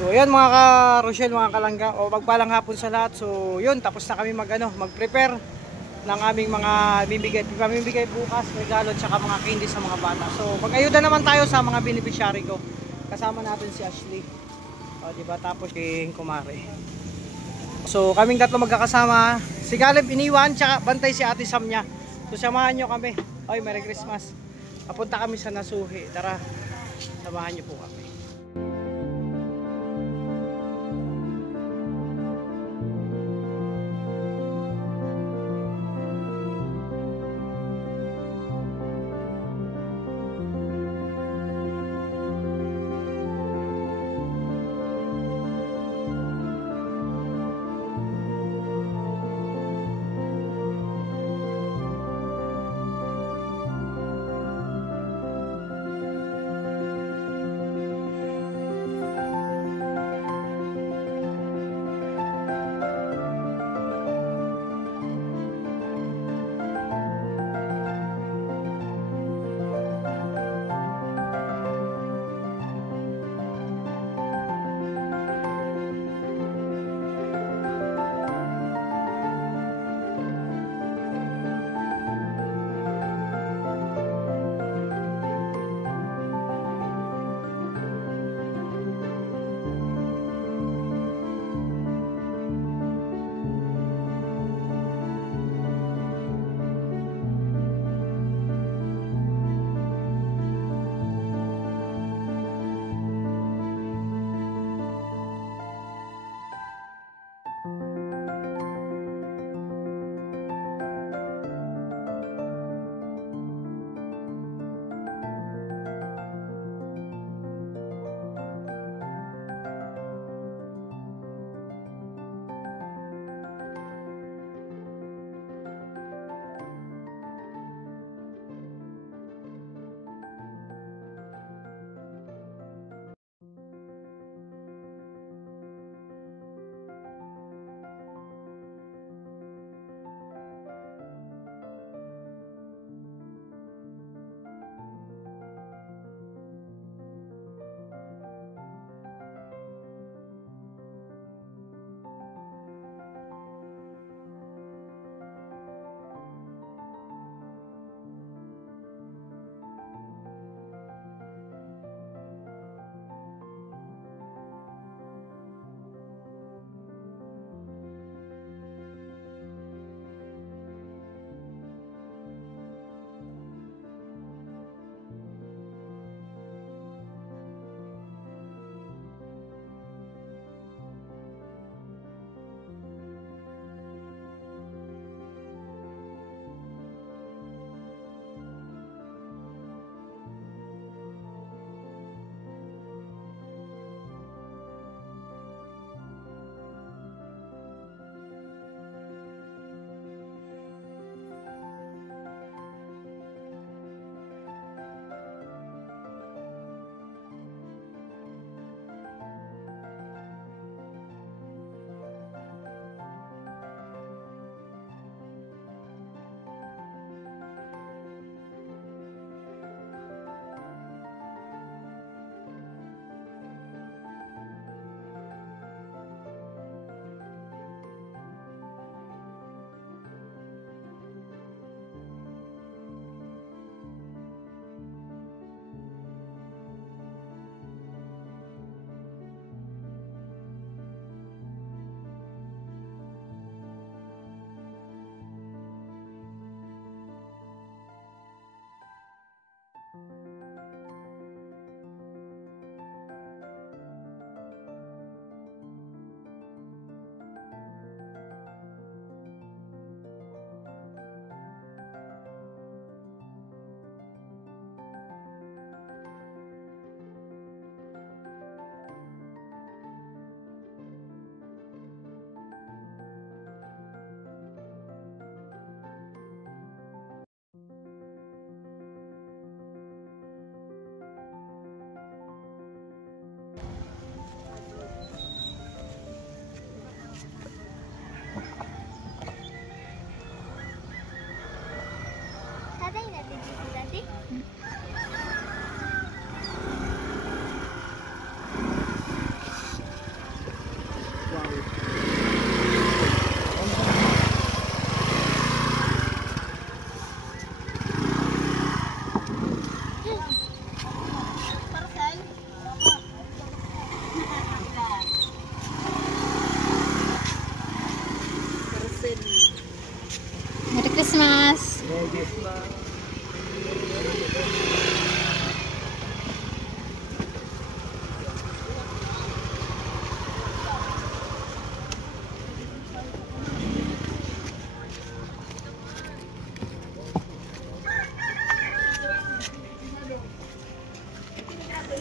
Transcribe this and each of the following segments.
So ayan mga ka-Rochelle, mga kalangga, o magpalang hapon sa lahat. So yun, tapos na kami mag-prepare ng aming mga pamimigay bukas, regalo, tsaka mga candy sa mga bata. So mag-ayuda naman tayo sa mga beneficiary ko. Kasama natin si Ashley. O diba, tapos si Kumare. So kaming tatlo magkakasama. Si Caleb iniwan, tsaka bantay si Ate Sam niya. So samahan nyo kami. Oy, Merry Christmas. Papunta kami sa Nasuhi. Tara, samahan nyo po kami.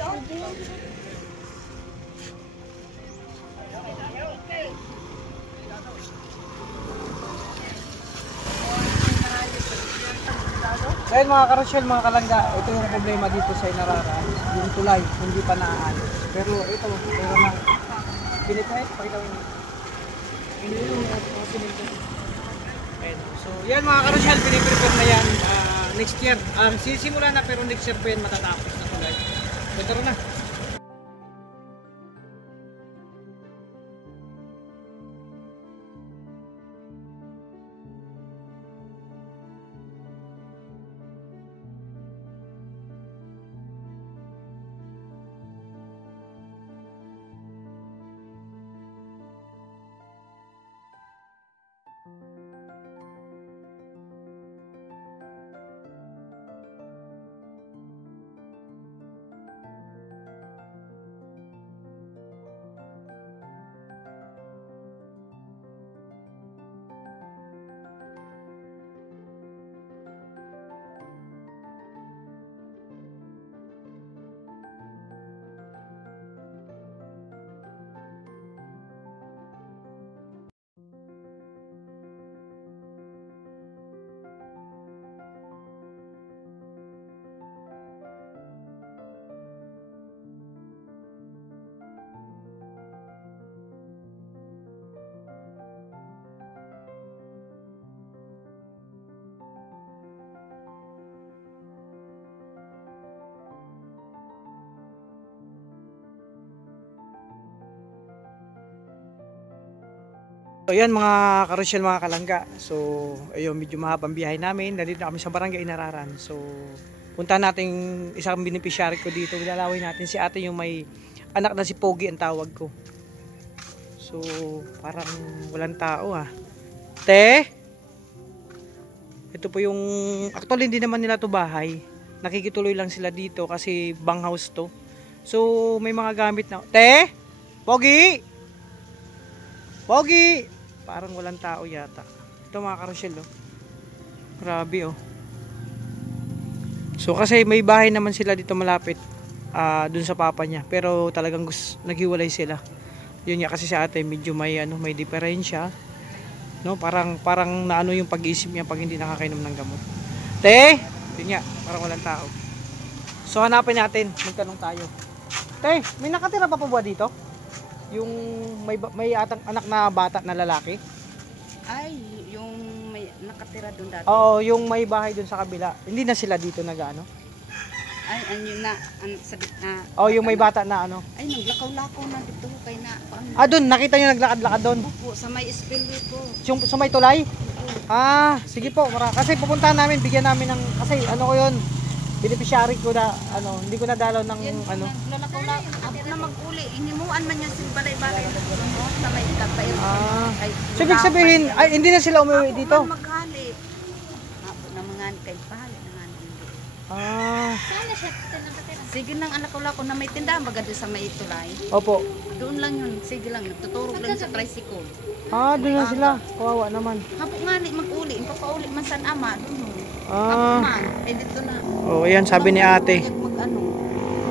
Ayun mga karosyel, mga kalangga, ito yung problema dito sa Inarara. Yung tulay, hindi pa naaalis. Pero ito, pero na. Pinitahit, pakita mo yun. Hindi yung mga sininto. Ayun. So yan mga karosyel, piniprepare na yan next year. Sisimula na pero next year pa yan matatapos na tulay. So tara na. So yan mga karosyel, mga kalangga. So ayun, medyo mahabang biyahe namin. Nandito na kami sa Barangay Inararan. So punta natin isang beneficiary ko dito. Ilalawin natin si ate, yung may anak na si Pogi ang tawag ko. So parang walang tao ah. Te? Ito po yung, actually hindi naman nila to bahay. Nakikituloy lang sila dito kasi bang house to. So may mga gamit na. Te? Pogi? Pogi! Parang walang tao yata. Ito mga karosyel, oh. Grabe, oh. So kasi may bahay naman sila dito malapit dun sa papa niya. Pero talagang naghiwalay sila. Yun nga, kasi si ate medyo may may diferensya. No, parang naano yung pag-iisip niya pag hindi nakakainom ng gamot. Te, yun nga, parang walang tao. So hanapin natin, magtanong tayo. Te, may nakatira pa po ba dito? Yung may atang anak na bata na lalaki? Ay, yung may nakatira doon dati. Oo, yung may bahay doon sa kabila. Hindi na sila dito nag-ano? Ay, yun na, sa gitna. Oh, yung may bata na ano? Ay, naglakaw-lakaw na dito kay na. Paano? Doon, nakita nyo naglakad-lakad doon? Po, sa may spillway po. Yung sa may tulay? Oo. Sige po, kasi pupuntahan namin, bigyan namin ng, kasi ano ko yun, beneficiary ko na, hindi ko na dalaw ng, Yan po, naglalakaw-lakaw. Abo na mag-uli. Inimuan man yung simbalay-balay. Sa may tapail. So, ibig sabihin, hindi na sila umuwi dito? Ako man maghalip. Abo na mga kay pahalip na nga. Sana siya nakatira. Sige lang, anak ko na may tindahan baga doon sa may tulay. Opo. Doon lang yun. Sige lang, nagtuturog lang sa tricycle. Doon na sila. Kawawa naman. Hapo nga ni mag-uli, papauli man san ama doon. Man, dito na. Oh, ayan, sabi ni ate. Mag-ano.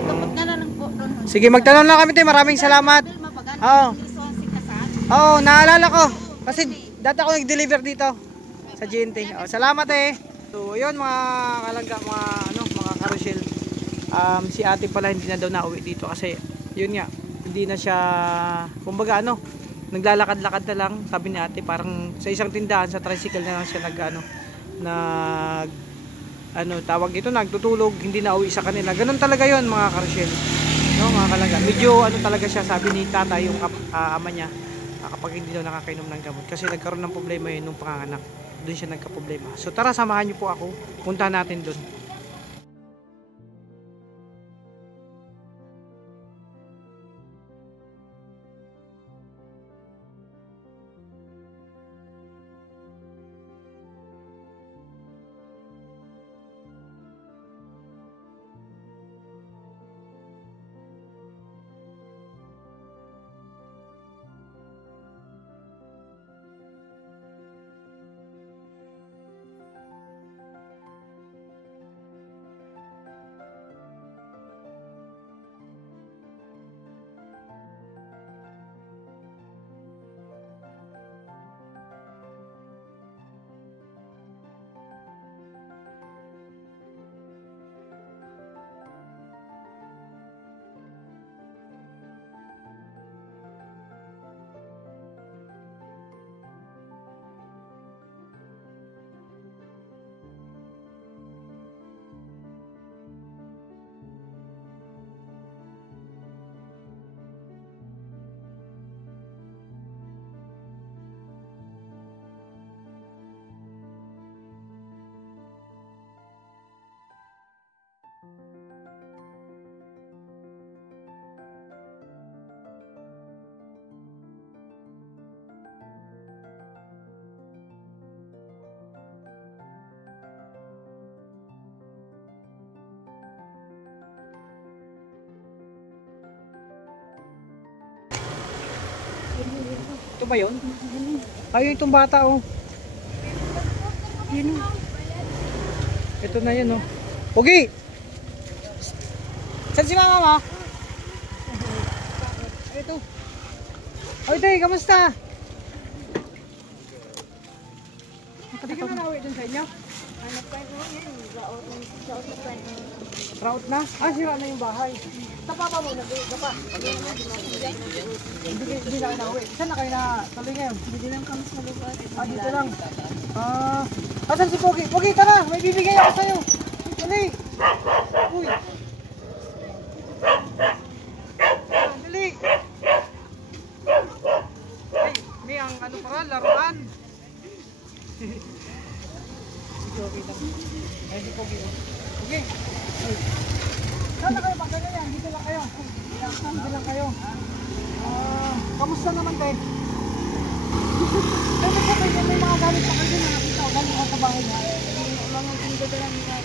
Magkapot na lang po doon. Sige, magtanong lang kami tayo. Maraming salamat. Oo. Oo, naalala ko. Kasi dati ako nag-deliver dito sa GNT. Salamat eh. So, ayun mga kalangga, mga karosyel. Si ate pala hindi na daw nauwi dito kasi yun nga, hindi na siya, kumbaga naglalakad-lakad na lang. Sabi ni ate, parang sa isang tindahan, sa tricycle na lang siya tawag ito, nagtutulog, hindi na uwi sa kanila. Ganun talaga yon mga karosyel. No, mga kalangga. Medyo talaga siya, sabi ni tata, yung ama niya, kapag hindi daw nakakainom ng gamot. Kasi nagkaroon ng problema yun nung panganganak. Doon siya nagka-problema. So tara, samahan niyo po ako. Punta natin doon. Ito ba yun? Ayun itong bata oh. Yun oh. Ito na yun oh. Pogi! Saan si mama mo? Ito. Oy, Tay, kamusta? Hindi ka na nauwi dun sa inyo? Ano pa po yan? Sa pa. Route na? Ah, sira na yung bahay. Sa papa mo, nag-uwi ka pa. Hindi na kayo nauwi. Saan na kayo na tuloy ngayon? Hindi lang kami sa lugar. Ah, dito lang. Ah, asan si Pogi? Pogi, tara! May bibigay ako sa'yo. Dali! Uy! Ah, dali! Ay, may ang ano para, laruan. Si Pogi lang. Ay, si Pogi. Pogi! Uy. Saan na kayo? Pag ganyan yan, dito lang kayo. Dito lang kayo. Ah, kamusta naman tayo? Pwede po kayo may mga gamit na kayo na nakita o galing ako sa bahay niya. Mga tinda lang nila.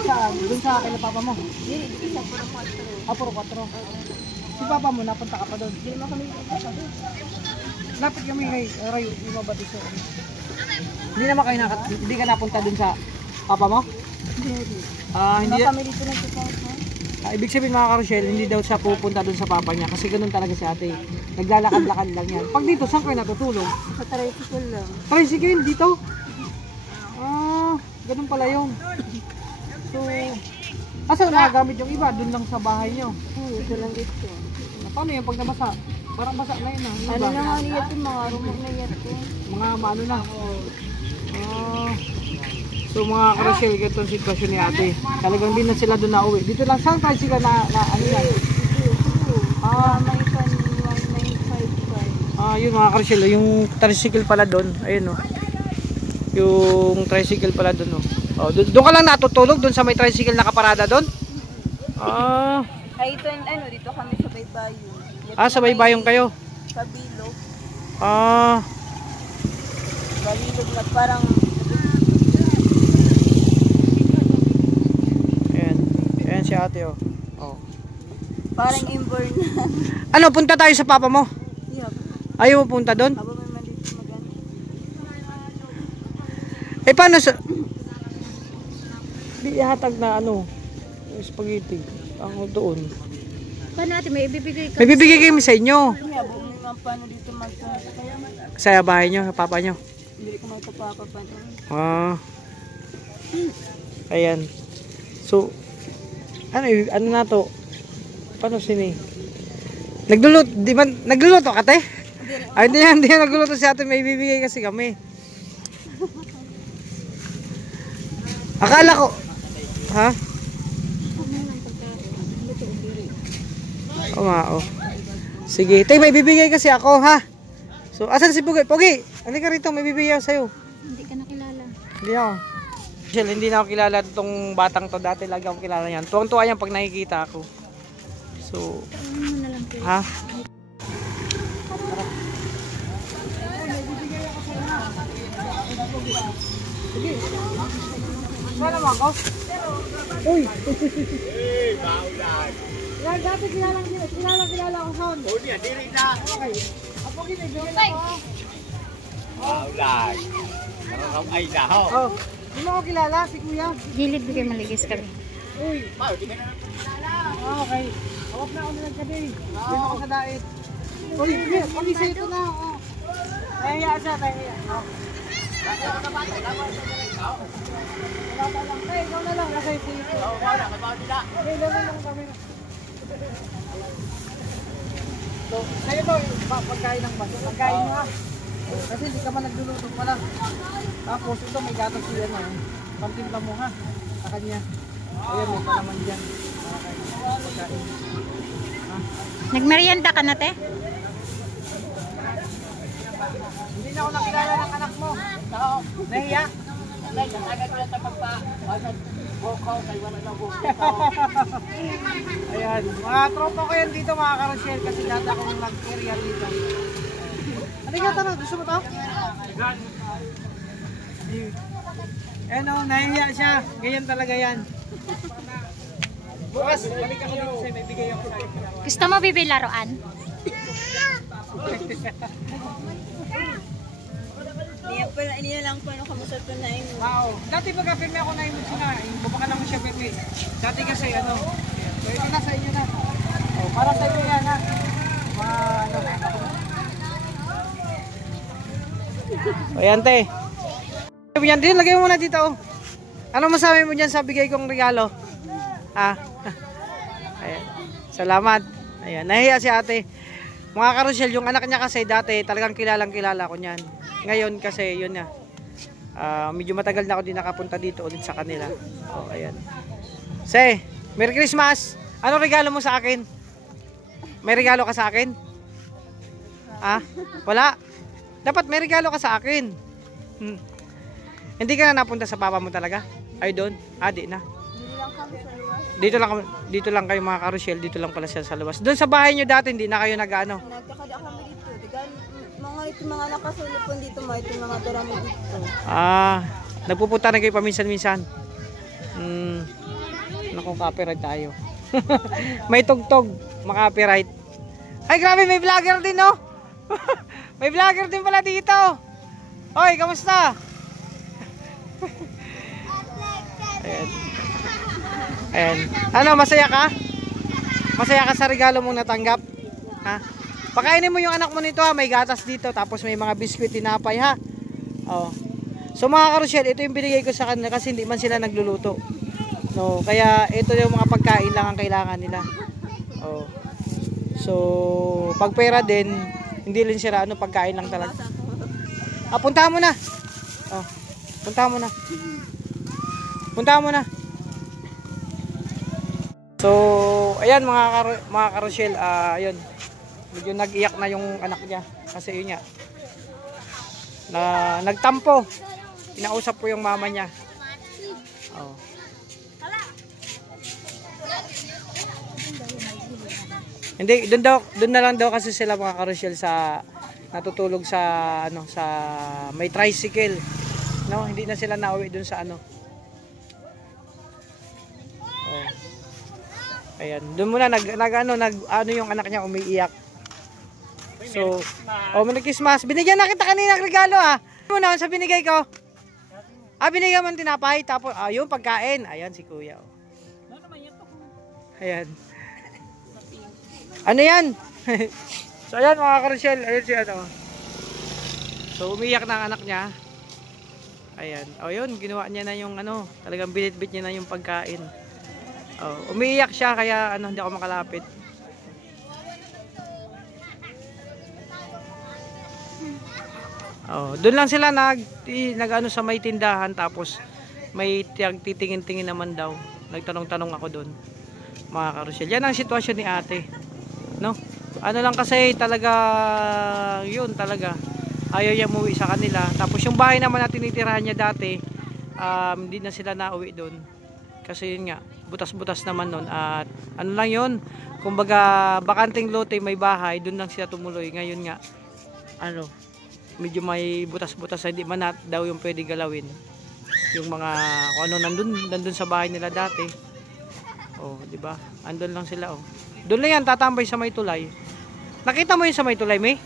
Saan? Doon sa akin na papa mo? Hindi, isa po ng 4. Ah, puro 4. Si papa mo, napunta ka pa doon. Hindi naman kami sabi. Lapit kami kay Rayo, yung mabatiso. Hindi naman kayo hindi ka napunta doon sa papa mo? Hindi. Ah, hindi. Kami dito nagpupunta. Ibig sabihin mga karosyel, hindi daw siya pupunta doon sa papa niya kasi ganun talaga si ate. Naglalakad-lakad lang yan. Pag dito, saan kayo natutulog? Sa tricycle lang. Tricycle dito? Ah, ganun pala yun. So, asan mga gamit yung iba? Doon lang sa bahay niyo. Ito lang dito. Paano yung pag nabasa? Parang basa na yun ah. Ano na nga niya ito, mga rumok na yan ito. Mga ano na. Ah, so mga karosyel, ito ang sitwasyon ni ate. Talagang din na sila doon na uwi. Dito lang, saan tayo sila na ano yan? May 1955. Yun mga karosyel, yung tricycle pala doon. Ayun oh. Yung tricycle pala doon oh. Oh, doon ka lang natutulog doon sa may tricycle nakaparada doon? Ah. Ay, ito yung ano, dito kami sa Baybayon. Sa Baybayon kayo? Sa Bilog. Balilog na parang... Ayan. Ayan si ate oh. Oh. Parang inborn na. Ano, punta tayo sa papa mo? Yup. Ayaw mo punta doon? Habang may maliit magano. Eh paano sa... Di ihatag na ano, yung spaghetti. Ang doon. Paano natin may ibibigay ka? May bibigay kami sa inyo. Kaya habang may mga paano dito magkakaya. Sa bahay nyo, sa papa nyo. Hindi ko magpapapan. Ayan. So, ano na to? Paano sini? Nagluluto ka te? Ay, hindi nagluluto si ate, may bibigay kasi kami. Akala ko, ha? Oo nga, oh. Sige, tay, may bibigay kasi ako, ha? So, asan si Pogi? Pogi, halika rito, may bibigay ako sa'yo. Hindi ka nakilala. Hindi ako. Michelle, hindi na ako kilala itong batang to. Dati lagi ako kilala yan. Tuwang-tuwa yan pag nakikita ako. So, Ano mo na lang kayo? ha? Sige. Wala mo ako? Uy! Hey, baulan! Yan, dati kilala ko son. Uli, diri na. Okay. Apo ginibigyan ako. Baulan. Ay na ho. Oh, hindi mo ako kilala, si kuya. Gilid bigay maligis kami. Uy! Mau, di ka na. Okay. Awap na ako na nagkabi. Doon ako sa dait. Uy, pag-isa ito na. Oh. Nahiya siya, nahiya. Oh. Wala lang. Hey, ikaw na lang. Nasa ito ito. Oo, wala. Kabaw nila. Okay, lalo lang kami. So, sa'yo to, pagkain ng baso. Pagkain nyo ha. Kasi hindi ka man nagluluto pala. Tapos ito may gatas yan ha. Pantimpla mo ha. Sa kanya. Ayan, may palaman dyan. Pagkain. Nagmerienda ka na, te? Hindi na ako nakilala ng anak mo. Oo. Nahiya? Ay, natagal ko lang sa pagpa. Bukaw, kay wala na bukaw. Ayan. Mga tropa ko yan dito mga karosyel kasi dati akong nag-area dito. Ano nga tanong? Gusto mo to? Ano, nahiya siya. Ganyan talaga yan. Bukas, balik ako dito sa'yo. May bigay ako sa'yo. Gusto mo bibilaruan? Hindi na lang po ano kamusta po na yun. Wow. Dati pagka-firme ako na yung sina, baba naman siya firme. Dati kasi ano, ayan. So ito na sa inyo na. Oh, para sa inyo yan ha. Mga ano. O yan te. Yan din, lagay mo muna dito. Oh. Ano masabi mo dyan sa bigay kong regalo? Ah. Ayan. Salamat. Ayan, nahiya si ate. Mga karusyel, yung anak niya kasi dati talagang kilala ko niyan. Ngayon kasi yun na. Medyo matagal na ako din nakapunta dito ulit sa kanila. Oh, ayan. Say, Merry Christmas. Ano regalo mo sa akin? May regalo ka sa akin? Ah, wala. Dapat may regalo ka sa akin. Hindi ka na napunta sa papa mo talaga? Ay doon? Di na. Dito lang kayo mga karusyel, dito lang pala siya sa labas. Doon sa bahay niyo dati hindi na kayo nag-ano? Nagkakada kami dito. Mga nakasulipon dito mga darami dito. Nagpupunta na kayo paminsan-minsan. Naku, copyright tayo. May tugtog, maka-copyright. Ay grabe, may vlogger din no? May vlogger din pala dito. Hoy, kamusta? Ayan. Ayan. Ano, masaya ka? Masaya ka sa regalo mong natanggap? Ha? Pakainin mo yung anak mo nito ha. May gatas dito. Tapos may mga biskwit, tinapay ha. Oh. So mga karusyel, ito yung binigay ko sa kanila kasi hindi man sila nagluluto. No, kaya ito yung mga pagkain lang ang kailangan nila. Oh. So, pag pera din, hindi rin sila pagkain lang talaga. Puntahan mo na. Oh. Puntahan mo na. Puntahan mo na. So, ayan mga karusyel, ayun. Medyo nag-iyak na yung anak niya kasi yun niya. Nagtampo. Inausap po yung mama niya. Oh. Hindi, doon na lang daw kasi sila mga karusyel sa natutulog sa sa may tricycle. No, hindi na sila nauwi doon sa ano. Oh. Ayan, doon muna nag yung anak niya umiiyak. So, Merry Christmas. Binigyan na kita kanina ng regalo ah. Ano muna sa binigay ko? Binigyan mo ng tinapay tapos yung pagkain. Ayan si Kuya. Oh. Ayan. Ano yan? So ayan mga karusyel, ayun si ano. So umiyak na ang anak niya. Ayan. Yun, ginawa niya na yung talagang binitbit niya na yung pagkain. Umiiyak siya kaya hindi ako makalapit. Doon lang sila nag sa may tindahan tapos may titingin-tingin naman daw. Nagtanong-tanong ako doon. Mga karusyel. Yan ang sitwasyon ni ate. No? Ano lang kasi talaga yun talaga. Ayaw niya umuwi sa kanila. Tapos yung bahay naman na tinitirahan niya dati, hindi na sila nauwi doon. Kasi yun nga, butas-butas naman nun. At ano lang yun, kumbaga bakanting lote may bahay, doon lang sila tumuloy. Ngayon nga, medyo may butas-butas, hindi man daw yung pwede galawin. Yung mga, kung ano nandun sa bahay nila dati. Di ba? Andun lang sila, Doon lang yan, tatambay sa may tulay. Nakita mo yun sa may tulay, May?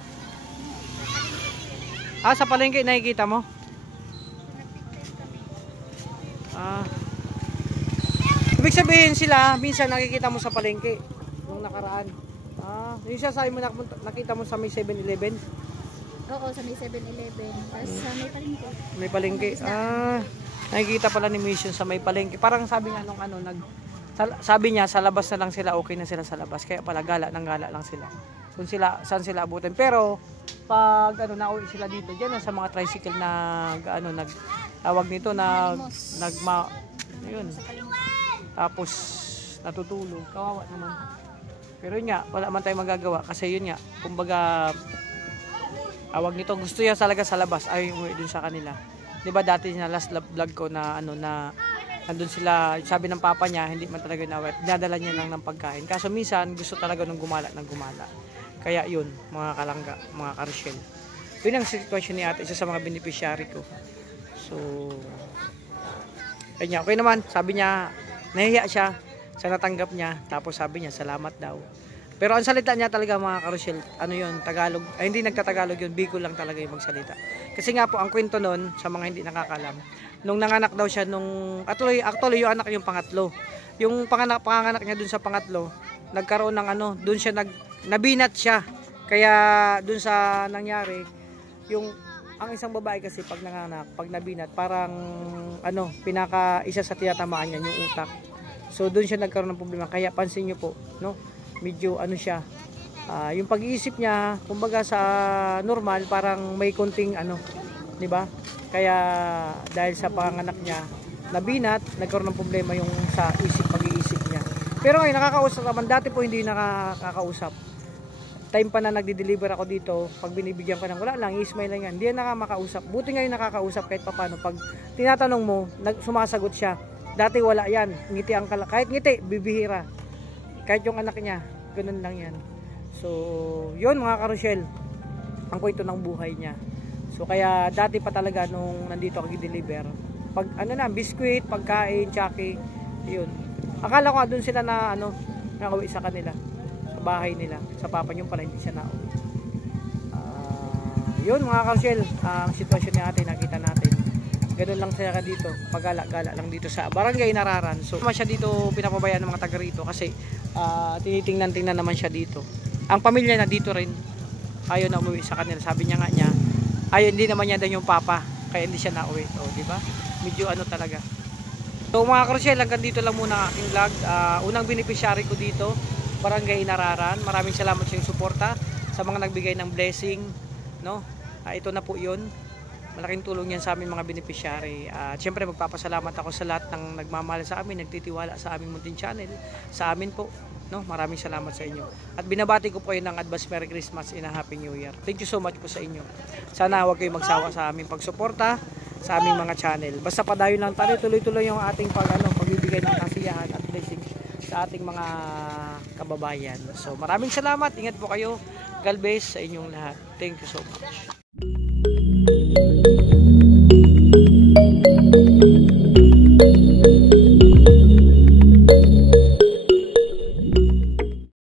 Sa palengke, nakikita mo? Ibig sabihin sila, minsan nakikita mo sa palengke. Nung nakaraan. Yung sasabi mo nakita mo sa may 7-Eleven? Oo, sa may 7-Eleven. Tapos sa may palengke. May palengke. Nakikita pala ni Mission sa may palengke. Parang sabi nga nung sabi niya sa labas na lang sila, okay na sila sa labas. Kaya pala gala lang sila. Kung saan sila abutin. Pero pag nauwi sila dito, diyan sa mga tricycle tawag nito yun. Tapos natutulog. Kawawa naman. Pero yun nga, wala man tayong magagawa kasi yun nga, kumbaga awag nito, gusto niya talaga sa labas, ayaw yung umuwi dun sa kanila. 'Di ba dati na last vlog ko na nandun sila, sabi ng papa niya, hindi man talaga nawet, dinadala niya lang ng pagkain. Kaso minsan, gusto talaga nung gumala. Kaya yun, mga kalangga, mga karusyel. Yun ang sitwasyon ni ate, isa sa mga beneficiary ko. So, ayun niya, okay naman. Sabi niya, nahiya siya sa natanggap niya. Tapos sabi niya, salamat daw. Pero ang salita niya talaga mga karusyel, ano yun, Tagalog, ay hindi nagtatagalog yun, Bicol lang talaga yung magsalita. Kasi nga po, ang kwento nun, sa mga hindi nakakalam, nung nanganak daw siya, actually yung anak yung pangatlo. Yung panganak niya dun sa pangatlo, nagkaroon ng dun siya nabinat siya. Kaya dun sa nangyari, ang isang babae kasi pag nanganak, pag nabinat, parang isa sa tiyatamaan niya yung utak. So dun siya nagkaroon ng problema. Kaya pansin niyo po, no? Medyo siya, yung pag-iisip niya, kumbaga sa normal, parang may konting di ba? Kaya dahil sa panganak niya, nabinat, nagkaroon ng problema yung sa pag-iisip niya. Pero ngayon nakakausap naman, dati po hindi nakakausap. Time pa na nagde-deliver ako dito, pag binibigyan ko ng wala lang, i-smile lang yan, hindi yan makausap. Buti ngayon nakakausap kahit paano. Pag tinatanong mo, sumasagot siya. Dati wala yan, ngiti ang kahit ngiti, bibihira. Kahit yung anak niya, ganun lang yan. So, yun mga karusyel, ang kwento ng buhay niya. So, kaya dati pa talaga nung nandito ako i-deliver, pag biskuit, pagkain, tsaki, yun. Akala ko doon sila na nakauwi sa kanila, sa bahay nila, sa papa niyo pala hindi siya nauwi. Yun mga karusyel, ang sitwasyon ni ate, nakita natin. Ganun lang siya dito, pagala-gala lang dito sa Barangay Nararan. So, naman siya dito pinapabayaan ng mga taga rito kasi tinitingnan naman siya dito. Ang pamilya na dito rin, ayaw na umuwi sa kanila. Sabi niya nga hindi naman niya din yung papa, kaya hindi siya nauwi. O, di ba? Medyo talaga. So, mga karusyel, hanggang dito lang muna ang aking vlog. Unang beneficiary ko dito, Barangay Nararan. Maraming salamat sa inyong suporta, sa mga nagbigay ng blessing, no? Ito na po 'yun. Malaking tulong yan sa aming mga beneficiary. At syempre magpapasalamat ako sa lahat ng nagmamahal sa amin, nagtitiwala sa aming munting channel, sa amin po. No? Maraming salamat sa inyo. At binabati ko po kayo ng advance Merry Christmas and a Happy New Year. Thank you so much po sa inyo. Sana huwag kayong magsawa sa aming pagsuporta sa aming mga channel. Basta padayon lang tayo, tuloy-tuloy yung ating pagbibigay ng kasiyahan at blessings sa ating mga kababayan. So maraming salamat. Ingat po kayo. God bless sa inyong lahat. Thank you so much.